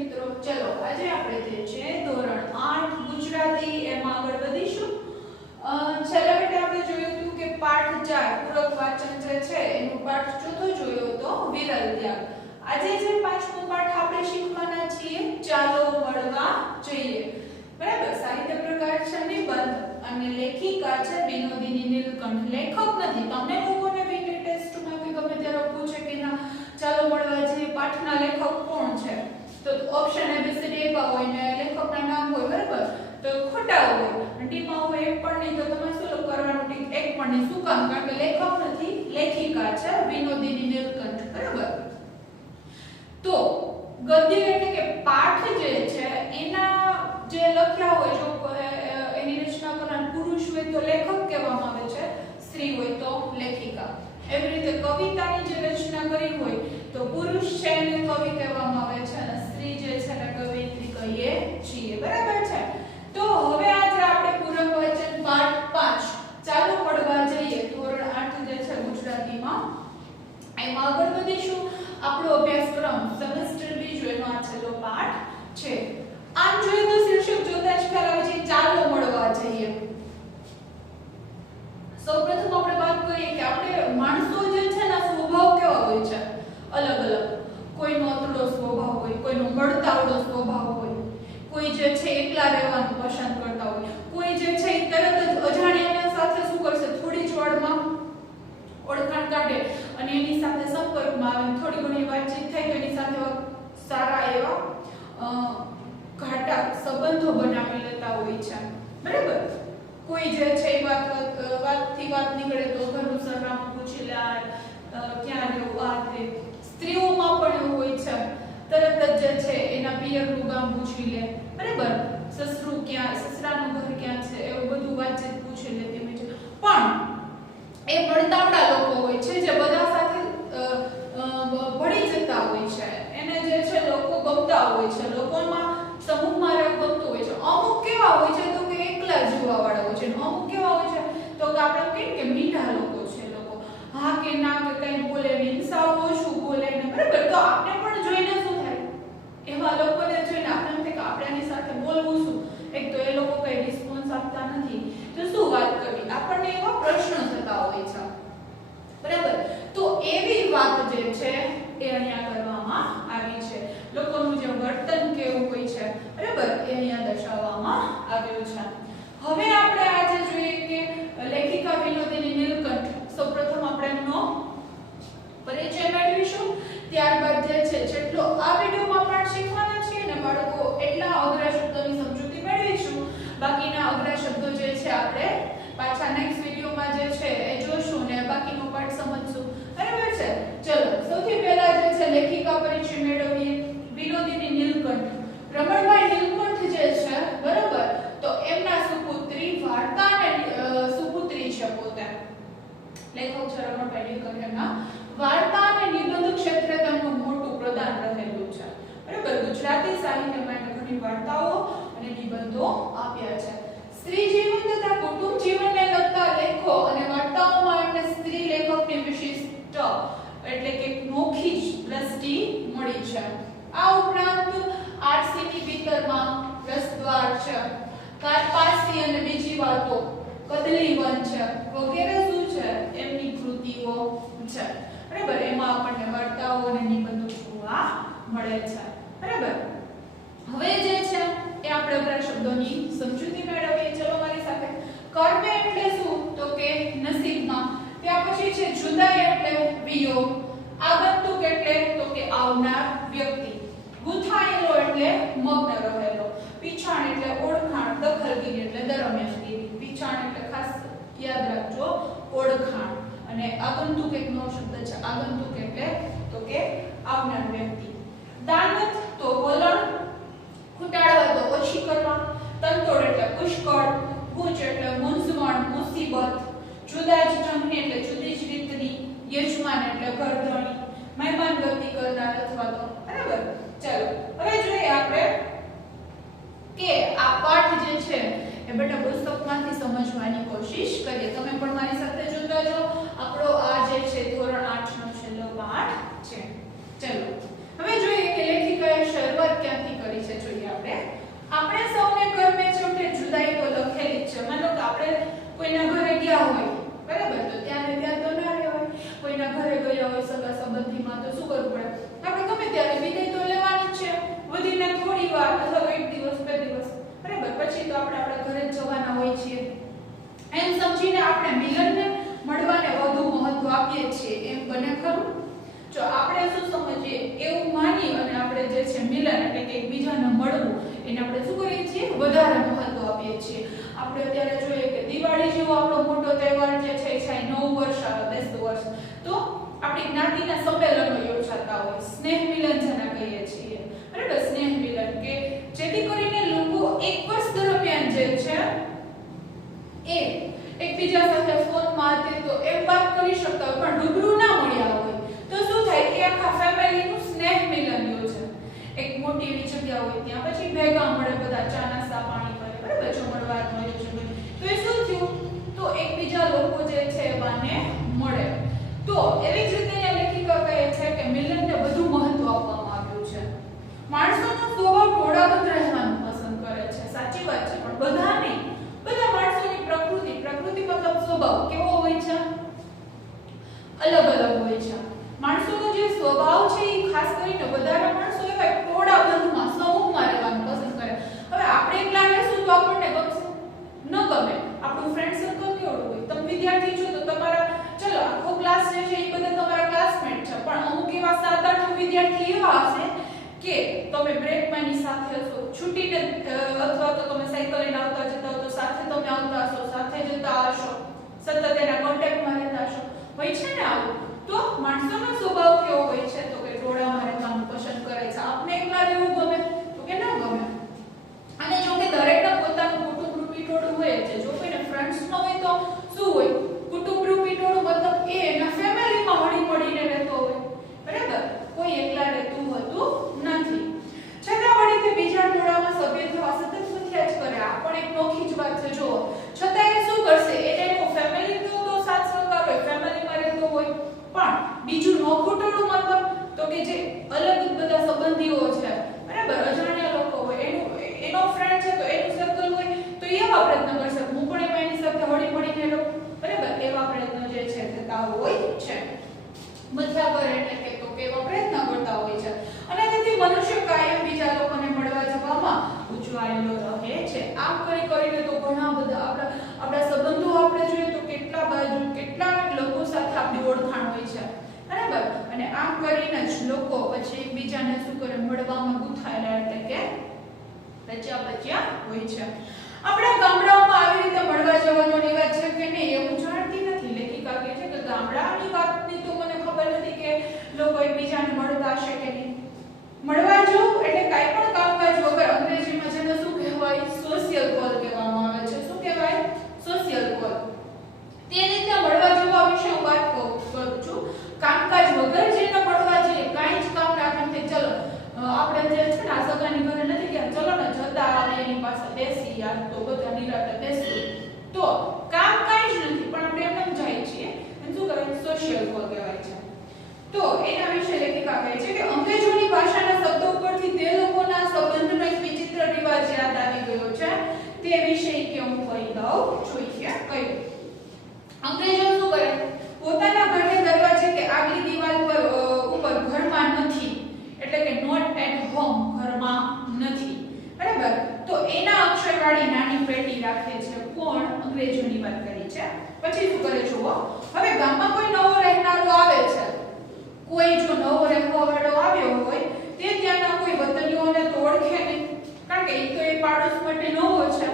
મિત્રો, ચલો આજે આપણે જે છે ધોરણ 8 ગુજરાતી એમાં આગળ વધીશું. છેલ્લા બેટા આપણે જોયું હતું કે પાઠ 4 પૂરક વાચન જે છે એનો પાઠ ચોથો જોયો હતો વિરલ ત્યાગ. આજે જે પાંચમો પાઠ આપણે શીખવાના છીએ ચાલો મળવા જઈએ. બરાબર, સાહિત્ય પ્રકાર છે નિબંધ અને લેખિકા છે વિનોદિની નીલકંઠ. લેખક નથી. તમને લોકોને વીકે ટેસ્ટમાં કે ગમે ત્યારે પૂછે કે ના ચાલો મળવા જઈએ પાઠના લેખક કોણ છે, તો ઓપ્શન એબીસીડી આપ્યા હોય ને લેખકના નામ હોય, બરાબર, તો ખોટા હોય. ટીમાં હોય એક પણ નહીં, તો તમારે શું કરવાનું? ટીક એક પણ નહીં. શું કામ? કારણ કે લેખક નથી, લેખિકા છે વિનોદિની નીલકંઠ. બરાબર, તો ગદ્ય એટલે કે પાઠ જે છે એના જે લખ્યા હોય, જો એની રચના કરનાર પુરુષ હોય તો લેખક કહેવામાં આવે છે, સ્ત્રી હોય તો લેખિકા. એવી રીતે કવિતાની જે રચના કરી હોય તો પુરુષ છે એને કવિ કહેવામાં આવે છે અને સ્ત્રી જે છે એને કવિયત્રી કહીએ છીએ. બરાબર છે. તો હવે આજે આપણે પૂરક વાચન પાઠ 5 ચાલો પડવા જઈએ ધોરણ 8 જે છે ગુજરાતીમાં એમાં આગળ વધીશું. આપણો અભ્યાસક્રમ સેમેસ્ટર બીજો એનો આ છેલ્લો પાઠ છે. આમ જોઈએ તો શીર્ષક જોતા જ ખ્યાલ આવે છે ચાલો મળવા જઈએ. સૌપ્રથમ આપણે વાત કરીએ કે આપણે માણસો જે છે ને સ્વભાવ કેવા હોય છે? અલગ અલગ. કોઈનો અતડો સ્વભાવ હોય, કોઈનો મળતાવડો સ્વભાવ હોય, કોઈ જે છે એકલા રહેવાનું પસંદ કરતા હોય, કોઈ જે છે તરત જ અજાણ્યાના સાથે શું કરશે, થોડી જ વારમાં ઓળખાણ કાઢે અને એની સાથે સંપર્કમાં આવે, થોડી ઘણી વાતચીત થાય તો એની સાથે સારા એવા ઘાટા સંબંધો બનાવી લેતા હોય છે. બરાબર, કોઈ જે છે વાતથી વાત નીકળે તો ઘરનું સરનામું પૂછી લે, ક્યાં રહેવું, આ તે. સ્ત્રીઓમાં પણ એવું હોય છે, તરત જ જે છે એના પિયરનું ગામ પૂછી લે. બરાબર, સસરું ક્યાં, સસરાનું ઘર ક્યાં છે, એવું બધું વાતચીત પૂછી લેતી હોય છે. પણ એ મળતાવડા લોકો હોય છે જે બધા સાથે ભળી જતા હોય છે, એને જે છે લોકો ગમતા હોય છે, લોકોમાં સમૂહમાં રહેવું ગમતું હોય છે. અમુક કેવા હોય છે તો કે એકલા જીવવા વાળા હોય છે, અમુક કેવા હોય છે તો કે આપણે કહીએ કે મીઠા લોકો છે. લોકો હા કે ના કે કંઈ બોલે નહીં, સાવ ઓછું બોલે ને. બરાબર, તો આપણે પણ જોઈને શું થાય, એવા લોકોને જોઈને આપણે એમ થાય કે આપણે એની સાથે બોલવું શું, એક તો એ લોકો કઈ રિસ્પોન્સ આપતા નથી તો શું વાત કરવી, આપણને એવા પ્રશ્ન થતા હોય છે. બરાબર, તો એવી વાત જે છે એ અહીંયા કરવામાં આવી છે. લોકોનું જે વર્તન કેવું હોય છે, બરાબર, એ અહીંયા દર્શાવવામાં આવ્યું છે. હવે આપણે આજે જોઈએ કે લેખિકા વિનોદિની નીલકંઠ. સૌપ્રથમ આપણે એમનો પરિચય મેળવીશું, ત્યારબાદ જે છે જેટલો આ વિડિયોમાં પાઠ શીખવાના છે ને બાળકો એટલા અઘરા શબ્દોની સમજૂતી મેળવીશું. બાકીના અઘરા શબ્દો જે છે આપણે પાછા નેક્સ્ટ વિડિયોમાં જે છે એ જોશું ને બાકીનો પાઠ સમજશું. બરાબર છે. ચલો સૌથી પહેલા જે છે લેખિકા પરિચય મેળવીએ. વિનોદિની નીલકંઠ. રમણભાઈ નીલકંઠ જે છે, બરાબર, તો એમના સુપુત્રી વાર્તા અને સુપુત્રી છે પોતે. લેખક છે રમણભાઈ નીલકંઠ. એમના વાર્તા અને નિબંધ ક્ષેત્રે તેમનું મોટું પ્રદાન રહેલું છે. બરાબર, ગુજરાતી સાહિત્યમાં એને ઘણી વાર્તાઓ અને નિબંધો આપ્યા છે. સ્ત્રી જીવન તથા કુટુંબ જીવનને લગતા લેખો અને વાર્તાઓમાં એમને સ્ત્રી લેખકની વિશિષ્ટ એટલે કે નોખી જ દ્રષ્ટિ મળી છે. આ ઉપરાંત આરસીની ભીતરમાં રસદ્વાર છે, કારપાસી અને બીજી વાતો, કદલી વન છે વગેરે શું છે એમની કૃતિઓ છે. બરાબર, એમાં આપણને વાર્તાઓ અને નિબંધો જોવા મળે છે. બરાબર, હવે જે છે એ આપણે અઘરા શબ્દોની સમજૂતી મેળવીએ. ચલો મારી સાથે. કર્મે એટલે શું તો કે નસીબમાં. ત્યાર પછી છે જુદાઈ એટલે વિયોગ. આગંતુક એટલે તો કે આવનાર વ્યક્તિ. ગુથાયેલો એટલે મગ્ન રહેલો. પીછાણ એટલે ઓળખાણ. દખલગીરી એટલે દરમિયાનગીરી. પીછાણ એટલે ખાસ યાદ રાખજો ઓળખાણ. અને આગંતુક એક નવો શબ્દ છે. આગંતુક એટલે તો કે આવનાર વ્યક્તિ. દાનત તો વલણ, ખૂટાડવા તો ઓછી કરવા. તંતોડ એટલે પુષ્કળ. ગૂંચ એટલે મૂંઝવણ, મુસીબત. જુદા જ ઢંગની એટલે જુદી જ રીતની. યજમાન એટલે ઘરધણી, મહેમાન ગતિ કરનાર અથવા તો. બરાબર, ચાલો હવે જોઈએ આપણે કે આ પાઠ જે છે એ બેટા પુસ્તકમાંથી સમજવાની કોશિશ કરીએ. તમે પણ મારી સાથે જોતા જાઓ. આપણો આ જે છે ધોરણ 8 નો છેલ્લો પાઠ છે. ચલો હવે જોઈએ કે લેખિકાએ શરૂઆત ક્યાંથી જો આપણે શું સમજીએ એવું માની અને આપણે જે છે મિલન એટલે કે એકબીજાને મળવું એને આપણે શું કરીએ છીએ વધારે મહત્વ આપીએ છીએ આપણે અત્યારે જોઈએ કે દિવાળી જેવો આપણો મોટો તહેવાર જે છે એ નવું વર્ષ આવે બેસતું વર્ષ તો આપણી જ્ઞાતિના સંમેલનો યોજાતા હોય સ્નેહ મિલન જેને કહીએ છીએ બરાબર સ્નેહ મિલન કે જેથી કરીને લોકો એક વર્ષ દરમિયાન જે છે એ એકબીજા સાથે ફોનમાં તો એમ વાત કરી શકતા હોય પણ રૂબરૂ ના મળ્યા હોય તો શું થાય કે આખા ફેમિલીનું સ્નેહ મિલન યોજે એક મોટી એવી જગ્યા હોય ત્યાં પછી ભેગા મળે બધા ચા નાસ્તા પાણી કરે બરાબર જમણવારનો યોજન તો એ શું થયું તો એકબીજા લોકો જે છે બાને મળે તો એવી જ રીતે લેખિકા કહે છે કે મિલનને વધુ મહત્વ આપવામાં આવ્યું છે માણસોનો સ્વભાવ ટોળાબદ્ધ રહેવાનું પસંદ કરે છે સાચી વાત છે પણ બધા નહીં બધા માણસોની પ્રકૃતિ મતલબ સ્વભાવ કેવો હોય છે અલગ અલગ હોય છે માણસોનો જે સ્વભાવ છે એ ખાસ કરીને વધારે માણસો એવા ટોળાબંધમાં સમૂહમાં રહેવાનું પસંદ કરે હવે આપણે એકલા રહેશું તો આપણને ગમશે ન ગમે આપણું ફ્રેન્ડ સર્કલ કેવું હોય તમે વિદ્યાર્થી છો તો તમારા ચલો આખો ક્લાસ જે છે એ બધા તમારા ક્લાસમેટ છે પણ અમુક એવા 7-8 વિદ્યાર્થી એવા હશે કે તમે બ્રેકમાં ની સાથે હશો છૂટીને અથવા તો તમે સાયકલ લઈને આવતા જતા હો તો સાથે તમે આવતા હશો સાથે જતા હશો સતત એના કોન્ટેક્ટમાં રહેતા હશો હોય છે ને આવું તો માણસોનો સ્વભાવ કેવો હોય છે તો કે ટોળામાં રહેવાનું પસંદ કરે છે આપને એકલા રહેવું ગમે તો કે ના ગમે અને જો કે દરેકના પોતાનું કુટુંબ રૂપી ટોળું હોય છે જો કોઈને ફ્રેન્ડ્સ ન હોય તો શું હોય કુટુંબ રૂપી ટોળું મતલબ એ એના ફેમિલીમાં હળી મળીને રહેતો હોય બરાબર કોઈ એકલા રહેતું હોતું નથી છતાં વળી તે બીજા ટોળામાં સભ્ય થવા સતત મથ્યા જ કરે આ પણ એક નોખી જ વાત છે જો છતાં એ શું કરશે એનું ફેમિલી તો સાથ સહકાર હોય ફેમિલીમાં રહેતો હોય પણ બીજું નોખું ટોળું મતલબ તો કે જે અલગ બધા સંબંધીઓ છે બરાબર અજાણ્યા લોકો હોય એનો ફ્રેન્ડ છે તો એનું સર્કલ હોય તો એવા પ્રયત્ન કરશે હું પણ એની સાથે હળી મળીને રહું બરાબર એવા પ્રયત્નો જે છે થતા હોય છે મથ્યા કરે એટલે કે તો કેવા પ્રયત્ન કરતા હોય છે અને તેથી મનુષ્ય કાયમ બીજા લોકોને મળવા જવામાં ઉજવાયેલો રહે છે આમ કરીને તો ઘણા બધા આપણા સંબંધો આપણે જોઈએ તો કેટલા લોકો સાથે આપણી ઓળખાણ હોય છે બરાબર અને આમ કરીને જ લોકો પછી એકબીજાને શું કરે મળવામાં ગુથાયેલા એટલે કે રચ્યા હોય છે આપણા ગામડાઓમાં આવી રીતે મળવા જવાનો રિવાજ છે કે નહીં એવું જાણતી નથી લેખિકા કહે છે કે ગામડાની વાતની તો મને ખબર નથી કે લોકો એકબીજાને મળતા હશે કે નહીં મળવા જવું એટલે કાંઈ પણ કામકાજ વગર અંગ્રેજીમાં જેને શું કહેવાય સોશિયલ કોલ કહેવામાં આવે છે શું કહેવાય સોશિયલ કોલ તે રીતે મળવા જવા વિશે હું વાત કરું છું કામકાજ વગર જેને મળવા જઈએ કાંઈ જ કામ રાખે કે ચલો આપણે જે છે ને આ સગાની ઘરે નથી ગયા ચલો ને જતા આવે એની પાસે બેસી યાર તો બધા નિરાતે બેસી તો કામ કાંઈ જ નથી પણ આપણે એમ જાય છીએ અને શું કહેવાય સોશિયલ કોલ કહેવાય છે તો એના વિશે લેખિકા કહે છે કે અંગ્રેજોની ભાષાના શબ્દો પરથી તે લોકોના સંબંધનો એક વિચિત્ર રિવાજ યાદ આવી ગયો છે તે વિશે કે હું કહી દઉં જોઈએ કયું અંગ્રેજો શું કરે પોતાના ઘરને દરવાજે કે આગલી દિવાલ પર ઉપર ઘરમાં નથી એટલે કે નોટ એટ હોમ ઘરમાં નથી બરાબર તો એના અક્ષરવાળી નાની પેટી રાખે છે કોણ અંગ્રેજોની વાત કરી છે પછી શું કરે જુઓ હવે ગામમાં કોઈ નવો રહેનારો આવે છે કોઈ જો નવો રહેવાવાળો આવ્યો હોય તે ત્યાંના કોઈ વતનીઓને તો ઓળખે નહીં કારણ કે એ તો એ પાડોશ માટે નવો છે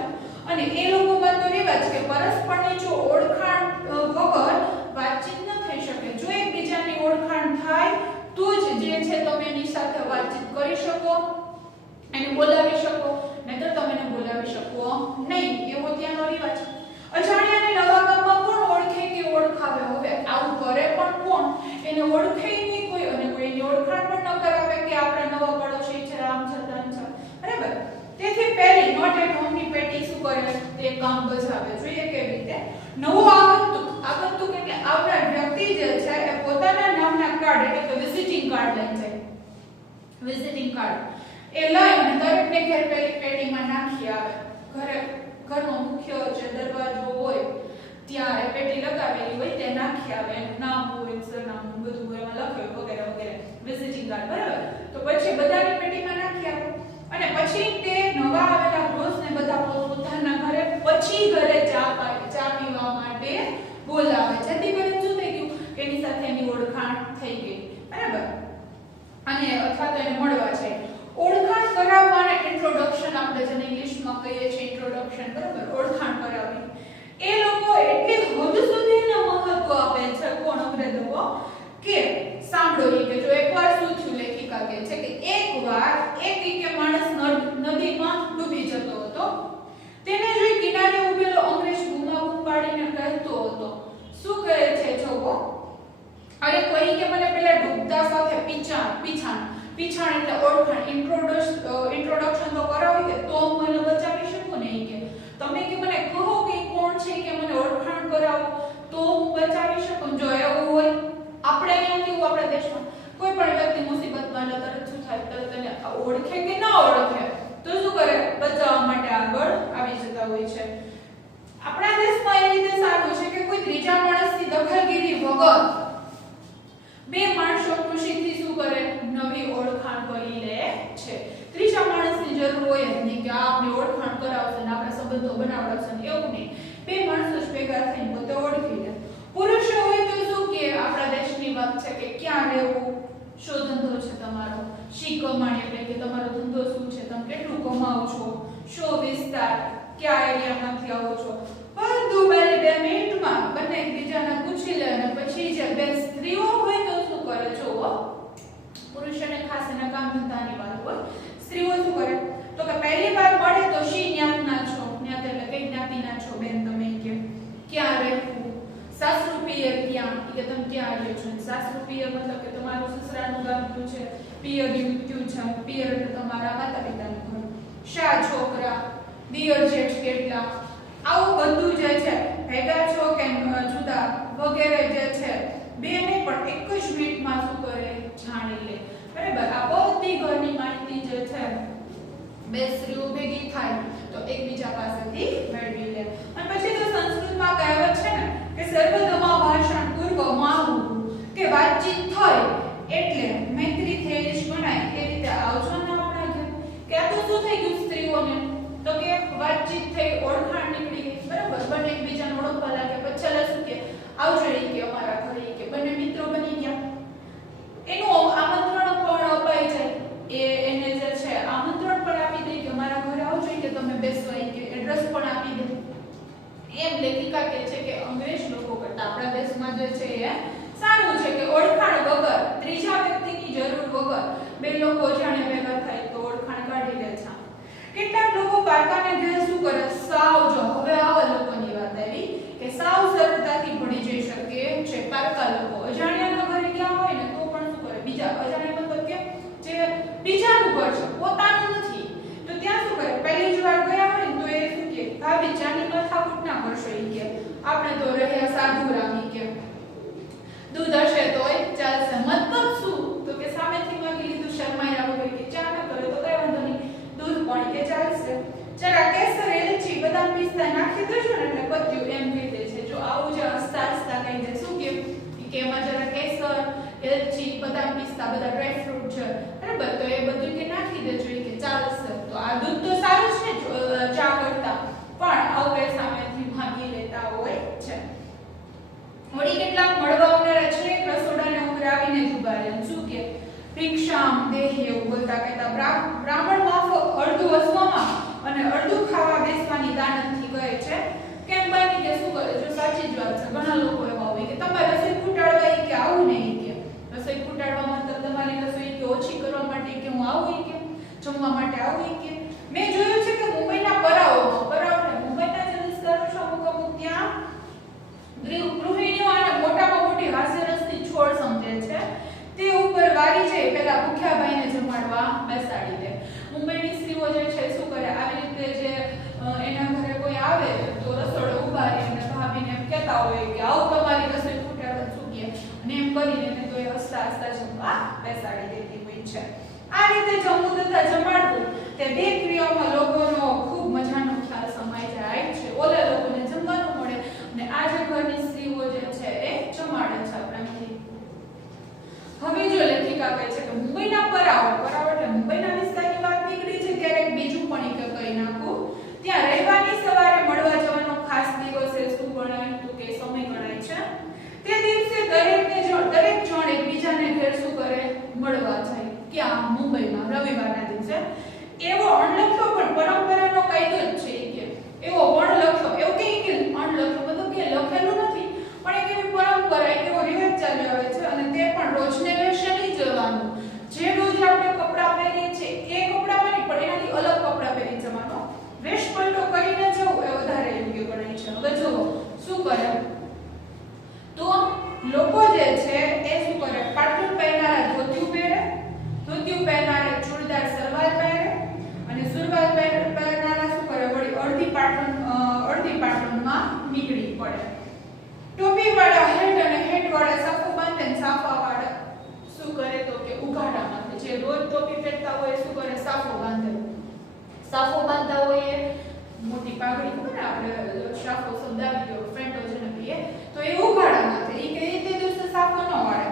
અને એ લોકોમાં તો રિવાજ કે પરસ્પરની જો ઓળખાણ વગર વાતચીત ન થઈ શકે જો એકબીજાની ઓળખાણ થાય તો જ જે છે તમે એની સાથે વાતચીત કરી શકો એને બોલાવી શકો નહીતર તમે એને બોલાવી શકો નહીં એવો ત્યાંનો રિવાજ અજાણ્યાને નવા ગામમાં કોણ ઓળખે કે ઓળખાવે હવે આવું કરે પણ કોણ એને ઓળખે નહીં કોઈ અને કોઈ એની ઓળખાણ પણ ન કરાવે કે આપણા નવા પડોશી છે આમ છે તેમ છે બરાબર તેથી પહેલી નોટ એટ હોમની પેટી શું કરે તે કામ બજાવે જોઈએ કેવી રીતે નવો આગંતુક એટલે આવનાર વ્યક્તિ જે છે એ પોતાના નામના કાર્ડ એટલે કે વિઝિટિંગ કાર્ડ લઈ જાય વિઝિટિંગ કાર્ડ એ લઈ અને દરેકને ઘેર પેલી પેટીમાં નાખી આવે ઘરનો મુખ્ય જે દરવાજો હોય ત્યાં એ પેટી લગાવેલી હોય તે નાખી આવે નામ હોય સરનામું બધું એમાં લખ્યું વગેરે વગેરે વિઝિટિંગ કાર્ડ બરાબર તો પછી બધાની પેટીમાં નાખી આવે અને પછી તે નવા આવેલા રોજને બધા પોતાના ઘરે પછી ઘરે ચા પીવા માટે બોલાવે જેથી કરીને શું થઈ ગયું કે એની સાથે એની ઓળખાણ થઈ ગઈ બરાબર અને અથવા તો એને મળવા જાય. ઓળખાણ કરાવવાને ઇન્ટ્રોડક્શન આપણે જેને ઇંગ્લિશમાં કહીએ છીએ ઇન્ટ્રોડક્શન, બરાબર, ઓળખાણ કરાવી. એ લોકો એટલી હદ સુધીને મહત્વ આપે છે કોણ અંગ્રેજો કે સાંભળો કે જો એકવાર શું થયું, લેખિકા કહે છે કે એકવાર એક કે માણસ નદીમાં ડૂબી જતો હતો. તેને જોઈ કિનારે ઉભેલો અંગ્રેજ બૂમાબૂમ પાડીને કહેતો હતો, શું કહે છે જોવો, અરે કોઈ કે મને પેલા ડૂબતા સાથે પીછાણ એટલે ઓળખાણ, ઇન્ટ્રોડક્શન તો કરાવી કે તો મને બચાવી શકું નહીં કે તમે કે મને કહો કે કોણ છે કે મને ઓળખાણ કરાવો તો હું બચાવી શકું. જો એવું હોય આપણે અહીંયા કેવું આપણા દેશમાં કોઈ પણ વ્યક્તિ મુસીબતમાં એટલે તરત શું થાય, તરત એને ઓળખે કે ના ઓળખે તો શું કરે, બચાવવા માટે આગળ આવી જતા હોય છે. આપણા દેશમાં એ રીતે સારું છે કે કોઈ ત્રીજા માણસની દખલગીરી વગર બે માણસો ખુશીથી શું કરે, નવી ઓળખાણ કરી લે છે. ત્રીજા માણસની જરૂર હોય જ નહીં કે આપને ઓળખાણ કરાવશે ને આપણે સંબંધો બનાવડાવશે ને એવું નહીં. બે માણસો જ ભેગા થઈને પોતે ઓળખી લે. પુરુષો હોય તો શું કે આપણા દેશની વાત છે કે ક્યાં રહેવું, શો ધંધો છે તમારો, શી કમાણી એટલે કે તમારો ધંધો શું છે, તમે કેટલું કમાવો છો, શો વિસ્તાર, કયા એરિયામાંથી આવો છો, બધું પહેલી 2 મિનિટમાં બંને એકબીજાને પૂછી લે. અને પછી જે બે સ્ત્રીઓ હોય તો શું કરે, જોવો પુરુષોને ખાસ એના કામ ધંધાની વાત હોય, સ્ત્રીઓ શું કરે તો કે પહેલી વાર મળે તો શી જ્ઞાતના છો, જ્ઞાત એટલે કઈ જ્ઞાતિના છો બેન તમે, કે ક્યાં રહેવું, સાસુ પિયર ક્યાં, કે તમે ક્યાં રહો છો, સાસુ પિયર મતલબ કે તમારું સસરાનું ગામ કયું છે, પિયર કયું છે, પિયર એટલે તમારા માતા પિતાનું ઘર, શા છોકરા, દિયર જેઠ કેટલા, આવું બધું જે છે ભેગા છો કે જુદા વગેરે જે છે બેને પણ એક જ મિનિટમાં શું કરે, જાણી લે. બરાબર, આ બધી ઘરની માહિતી જે છે બે સ્ત્રીઓ ભેગી થાય તો એકબીજા પાસેથી મેળવી લે. અને પછી તો સંસ્કૃતમાં કહેવત છે ને કે સર્વધમા ભાષણ પૂર્વ માહુ, કે વાતચીત થઈ એટલે મૈત્રી થયેલી જ ગણાય. એ રીતે આવજો ને આપણા ઘર કે આ તો શું થઈ ગયું સ્ત્રીઓને તો કે વાતચીત થઈ, ઓળખાણ નીકળી ગઈ, બરાબર, બંને એકબીજાને ઓળખવા લાગે. પછી શું કે આવજો કે અમારા ઘરે, કે બંને મિત્રો બની ગયા. એનું આમંત્રણ પણ અપાઈ જાય, એને જે છે આમંત્રણ પણ આપી દે કે અમારા ઘરે આવજો કે તમે બેસો, કે એડ્રેસ પણ આપી દે. એમ લેખિકા કહે છે કે અંગ્રેજ લોકો કરતા આપણા દેશમાં જે છે એ સારું છે કે ઓળખાણ વગર, ત્રીજા વ્યક્તિની જરૂર વગર બે લોકો જાણે ભેગા થાય તો ઓળખાણ કાઢી લે છે. કેટલાક લોકો પારકાને ઘરે શું કરે, સાવ, જો હવે આવા લોકોની વાત આવી કે સાવ સરળતાથી ભણી જઈ શકે છે. પારકા લોકો અજાણ્યાના ઘરે ગયા હોય ને તો પણ શું કરે, બીજા અજાણ્યા મતલબ કે જે બીજાનું ઘર છે પોતાનું નથી તો ત્યાં શું કરે, પહેલી જ વાર ગયા હોય ને તો એ શું કે ભાભી ચાની માથાકૂટ ના કરશો, ઈ કે આપણે તો રહ્યા સાધુ રામી, કે દૂધ હશે તોય ચાલશે. મતલબ શું તો કે સામેથી માંગી લીધું શરમાયા વગર, કે ચા ન કરે તો કઈ વાંધો નહીં, દૂધ પાણી કે ચાલશે, જરા કેસર એલચી બદામ પિસ્તા નાખી દેજો ને એટલે પત્યું, એમ કહી દે છે. જો આવું જે હસતા હસતા કહી દે શું કે એમાં જરા કેસર એલચી બદામ પિસ્તા બધા ડ્રાય ફ્રૂટ છે, બરાબર, તો એ બધું કે નાખી દેજો કે ચાલશે. તો આ દૂધ તો સારું છે ચા કરતા, પણ આવું એ સામેથી માંગી લેતા હોય છે. વળી કેટલાક મળવા આવનારા છે રસોડાને ઉઘરાવીને જ ઉભા રહે, શું કે ભિક્ષામ દેહી એવું બોલતા કહેતા બ્રાહ્મણ માફક અડધું હસવામાં અને અડધું ખાવા બેસવાની દાનતથી કહે છે. કેમ બની કે શું કરે, જો સાચી જ વાત છે, ઘણા લોકો એવા હોય કે તમારે રસોઈ ફૂટાડવા કે આવું નહીં, કે રસોઈ ફૂટાડવા મતલબ તમારી રસોઈ કે ઓછી કરવા માટે કે હું આવું, કે જમવા માટે આવું, કે મેં જોયું છે કે મુંબઈના પરાઓમાં મુંબઈના જે વિસ્તારો છે અમુક ત્યાં ગૃહિણીઓ અને મોટામાં મોટી હાસ્યરસની છોડ સમજે છે તે ઉપર વારી છે પેલા ભૂખ્યા ભાઈને જમાડવા બેસાડી દે. મુંબઈની સ્ત્રીઓ જે છે શું કરે, આવી રીતે જે એના ઘરે કોઈ આવે તો રસોડો ઉભા રહે અને ભાભીને એમ કહેતા હોય કે આવો તમારી રસોઈ ફૂટાડવા ચૂકીએ, અને એમ કરીને તો એ હસતા હસતા જમવા બેસાડી દેતી હોય છે. આ રીતે જમવું તથા જમાડવું તે બે ક્રિયાઓમાં લોકોનો ખૂબ મજાનો ખ્યાલ સમાઈ જાય છે. ઓલા લોકોને જમવાનું મળે અને આ જે ઘરની સ્ત્રીઓ જે છે એ જમાડે છે પ્રેમથી. હવે જો લેખિકા કહે છે કે મુંબઈના પરાઓ એટલે મુંબઈના વિસ્તારની વાત નીકળી છે ત્યારે બીજું પણ એક કહી નાખું, ત્યાં રહેવાની સવારે મળવા જવાનો ખાસ દિવસે શું ગણાય તો કે સમય ગણાય છે. તે દિવસે દરેક જણ એકબીજાને ઘેર શું કરે, મળવા જાય. ક્યાં મુંબઈમાં રવિવારના દિવસે એવો અણલખ્યો પણ પરંપરાનો કાયદો જ છે કે એવો વણલખ્યો એવું કે અણલખ્યો બધું કે લખેલું નથી પણ એક એવી પરંપરા એક એવો રિવાજ ચાલી આવે છે અને તે પણ રોજને વેશે નહીં જવાનું જે રોજ આપણે કપડાં પહેરીએ છીએ એ કપડાં નહીં પણ એનાથી અલગ કપડાં પહેરી જવાનો વેશ પલટો કરીને જવું એ વધારે યોગ્ય ગણાય છે હવે જુઓ શું કરે તો લોકો જે છે એ શું કરે પાટલું પહેરનારા ધોતિયું પહેરે ધોતિયું પહેરનારા ચૂડીદાર સલવાર પહેરે અને સલવાર પહેરનારા શું કરે વળી અડધી પાટણમાં નીકળી પડે ટોપી વાળા હેટ અને હેટ વાળા સાફો બાંધે અને સાફા વાળા શું કરે તો કે ઉઘાડા બાંધે જે રોજ ટોપી પહેરતા હોય શું કરે સાફો બાંધે સાફો બાંધતા હોય મોટી પાઘડી ખબર આપણે સાફો શબ્દ આવી ગયો ફ્રેન્ડો જેને કહીએ તો એ ઉઘાડા બાંધે એ કે તે દિવસે સાફો ન વાળે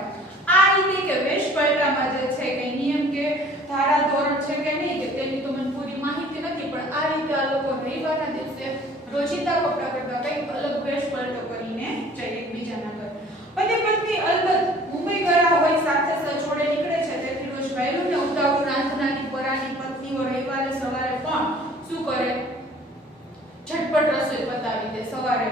આ રીતે કે વેશ પલટામાં જે છે કે નિયમ કે ધારા ધોરણ છે કે નહીં કે તેની તો મને પૂરી માહિતી નથી પણ આ રીતે આ લોકો રવિવારના દિવસે રોજિંદા કપડા કરતા કંઈક અલગ વેશ પલટો કરીને જાય એકબીજાના ઘર પતિ પત્ની અલબત્ત મુંબઈ ગયા હોય સાથે સજોડે નીકળે છે તેથી રોજ વહેલું ને ઉતાવળું રાંધનાની પરાની પત્નીઓ રવિવારે સવારે પણ શું કરે ઝટપટ રસોઈ પતાવી દે સવારે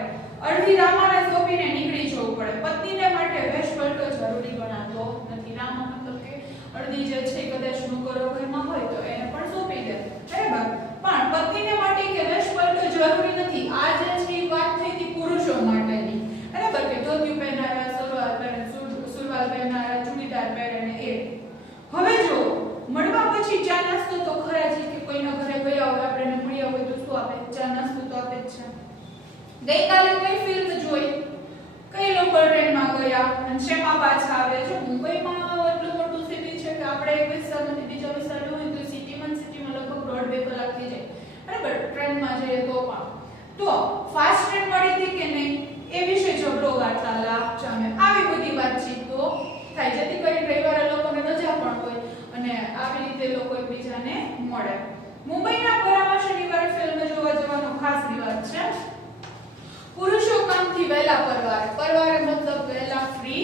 અડધી રામાને સોંપીને નીકળી જવું પડે પત્નીને માટે વેશ પલટો જરૂરી ગણાતો નથી રામા મતલબ કે અડધી જે છે કદાચ નોકરો ઘરમાં હોય તો એને પણ સોંપી દે બરાબર પણ પત્નીને માટે કે વેશ પલટો જરૂરી નથી આ જે છે એ વાત થઈ હતી પુરુષો માટેની બરાબર કે ધોતિયું પહેરનારા સલવાર પહેરે સલવાર પહેરનારા ચૂડીદાર પહેરે ને એ હવે જો મળવા પછી ચા નાસ્તો તો ખરા છે કે કોઈના ઘરે ગયા હોય આપણે મળ્યા હોય તો શું આપે ચા નાસ્તો તો આપે જ છે ગઈકાલે કઈ ફિલ્મ જોઈ કઈ લોકલ ટ્રેનમાં ગયા અને શેમાં પાછા આવે છે મુંબઈમાં એટલું મોટું સિટી છે કે આપણે એક વિસ્તારમાંથી બીજા વિસ્તાર જવું હોય તો સિટીમાં લગભગ 1.5-2 કલાક થઈ જાય બરાબર ટ્રેનમાં જઈએ તો પણ તો ફાસ્ટ ટ્રેન મળી હતી કે નહીં એ વિશે ઝઘડો વાર્તાલાપ જામે આવી બધી વાતચીત તો થાય જેથી કરીને રવિવારે લોકોને રજા પણ હોય અને આવી રીતે લોકો એકબીજાને મળે મુંબઈના પરામાં શનિવારે ફિલ્મ જોવા જવાનો ખાસ રિવાજ છે પુરુષો કામથી વહેલા પરવારે મતલબ વહેલા ફ્રી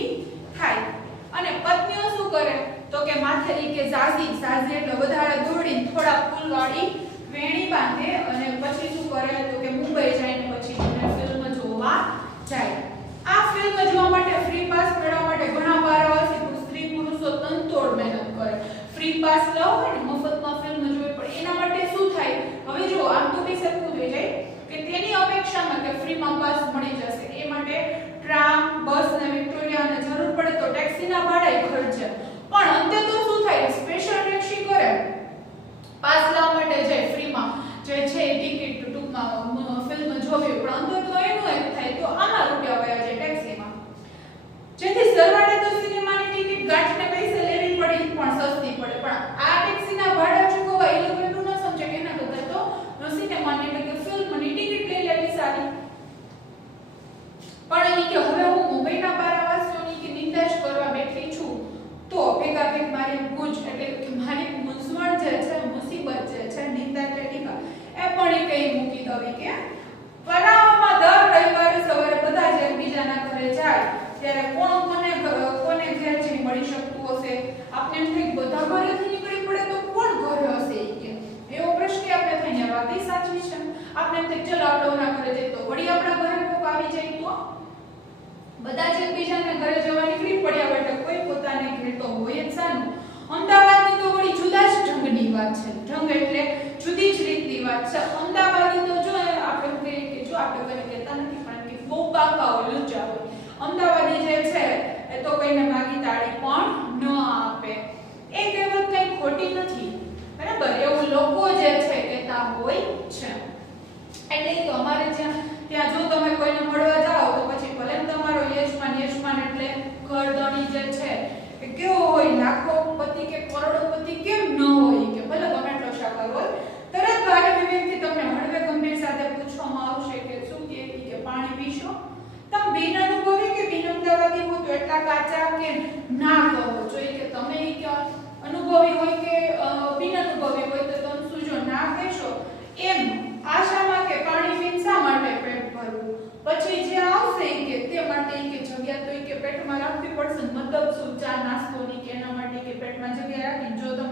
થાય અને પત્નીઓ શું કરે તો કે માથેલી કે ઝાઝી એટલે વધારે દોડીને થોડા ફૂલવાળી વેણી બાંધે અને પછી શું કરે તો કે મુંબઈ જઈને પછી ફિલ્મ જોવા જાય આ ફિલ્મ જોવા માટે ફ્રી પાસ મેળવવા માટે ઘણા પ્રવાસી સ્ત્રી પુરુષો તનતોડ મહેનત કરે ફ્રી પાસ લો અને મફતમાં ફિલ્મ જોવી પડે એના માટે શું થાય હવે જો આમ તો બી સરખું થઈ જાય કે તેની અપેક્ષામાં કે ફ્રીમાં પાસ મળી જશે એ માટે ટ્રામ બસ ને વિક્ટોરિયા ને જરૂર પડે તો ટેક્સીના ભાડે ખર્ચે પણ અંતે તો શું થાય સ્પેશિયલ ટેક્સી કરે પાસ લાવવા માટે જાય ફ્રીમાં જે છે ટિકિટ ટૂંકમાં ફિલ્મ જોવી પણ અંતે તો એનું એક થાય તો આના રૂપિયા વયા જાય ટેક્સીમાં જેથી સરવાળે તો સિનેમાની ટિકિટ ગાંઠને પૈસે લેવી પડી પણ સસ્તી પડે પણ આ ટેક્સીના ભાડા ચૂકવવા એ લોકો એટલું ન સમજે કે એના કરતા તો સિનેમાની એટલે કે ફિલ્મની ટિકિટ લઈ લેવી સારી પણ એ કે હવે હું મુંબઈના પ્રવાસીઓની કે નિંદા જ કરવા બેઠી છું તો ભેગા મારી ગુજ એટલે કે મારી મૂંઝવણ જે છે મુસીબત જે છે નિંદા એટલે ટીકા એ પણ એ કઈ મૂકી દવી કે પરાવામાં દર રવિવારે સવારે બધા જ એકબીજાના ઘરે જાય ત્યારે કોને ઘેર જઈ મળી શકતું હશે આપણે એમ થાય બધા ઘરેથી નીકળી પડે તો કોણ ઘરે હશે કે એવો પ્રશ્ન આપણે થઈને વાત સાચી છે આપણે એમ થાય ચલો આપણોના ઘરે જઈએ તો વળી આપણા ઘરે કોક આવી જાય તો બધા જ એકબીજાના ઘરે જવા નીકળી પડ્યા હોય તો કોઈ પોતાને ઘરે તો હોય જ સાનું અમદાવાદની તો વળી જુદા જ ઢંગની વાત છે ઢંગ એટલે જુદી જ રીતની વાત છે અમદાવાદી તો જો આપણે કહીએ કે જો આપણે કોઈ કહેતા નથી પણ કે બહુ પાકા હોય લુચ્ચા હોય અમદાવાદી જે છે એ તો કોઈને માગી તાળી પણ ન આપે એ કહેવત કઈ ખોટી નથી બરાબર એવું લોકો જે છે કહેતા હોય છે એટલે કે અમારે ત્યાં જો તમે કોઈને મળવા જાઓ તો પછી ભલે તમારો યજમાન એટલે ઘરધણી જે છે એ કેવો હોય લાખોપતિ કે કરોડોપતિ કેમ ન હોય કે ભલે ગમે એટલો શાકર હોય તરત ભારે વિવેકથી તમને હળવે ગંભીર સાથે પૂછવામાં આવશે કે શું કે પાણી પીશો તમે બિન અનુભવી કે બિન અમદાવાદી હો તો એટલા કાચા કે ના કહો જોઈએ કે તમે કે અનુભવી હોય કે બિન અનુભવી હોય તો તમે શું જો ના કહેશો એમ આશામાં કે પાણી પીને શા માટે પેટ ભરવું પછી જે આવશે કે તે માટે કે જગ્યા તો કે પેટમાં રાખવી પડશે મતલબ શું ચા નાસ્તોની કે એના માટે કે પેટમાં જગ્યા રાખી જો તમે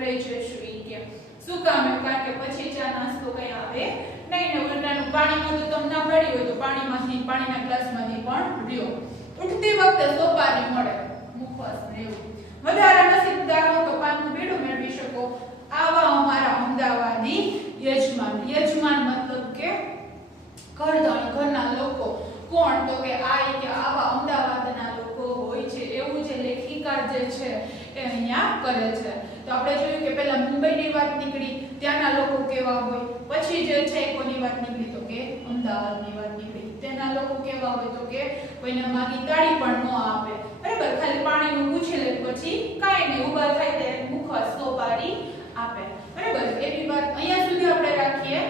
રહી જશું ઈ કે શું કામ એમ કારણ કે પછી ચા નાસ્તો કઈ આવે નહીં ને ઉલટાનું પાણીમાં તો તમને ના પડી હોય તો પાણીના ગ્લાસમાંથી પણ રહ્યો ઉઠતી વખતે સોપારી મળે મુખવાસ ને એવું વધારે નસીબદાર હો તો પાનનું બીડું મેળવી શકો આવા અમારા અમદાવાદી યજમાન મતલબ કે ઘરના લોકો કોણ તો કે આવા અમદાવાદના લોકો હોય છે એવું જે લેખિકા જે છે એ અહીંયા કરે છે તો આપણે જોયું કે પહેલા મુંબઈની વાત નીકળી ત્યાંના લોકો કેવા હોય પછી જે છે કોની વાત નીકળી તો કે અમદાવાદની વાત નીકળી તેના લોકો કેવા હોય તો કે કોઈને માગી તાળી પણ ન આપે બરાબર ખાલી પાણીનું પૂછી લે પછી કાંઈ નહીં ઊભા થાય ત્યારે મુખવાસ સોપારી આપે બરાબર એવી વાત અહીંયા સુધી આપણે રાખીએ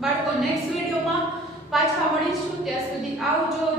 બાળકો નેક્સ્ટ વિડિયોમાં પાછા મળીશું ત્યાં સુધી આવજો